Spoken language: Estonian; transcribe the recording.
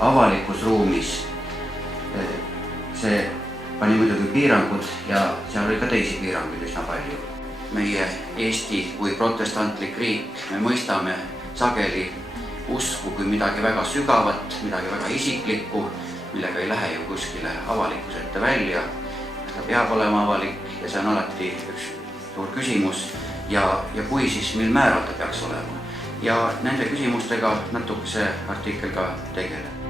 avalikus ruumis. See pani muidugi piirangud ja seal oli ka teisi piiranguid üsna palju. Meie Eesti kui protestantlik riik, me mõistame sageli usku kui midagi väga sügavat, midagi väga isiklikku, millega ei lähe ju kuskile avalikkuse ette välja. Ta peab olema avalik ja see on alati üks suur küsimus ja kui siis mil määral ta peaks olema. Ja nende küsimustega natuke see artikkel ka tegeleb.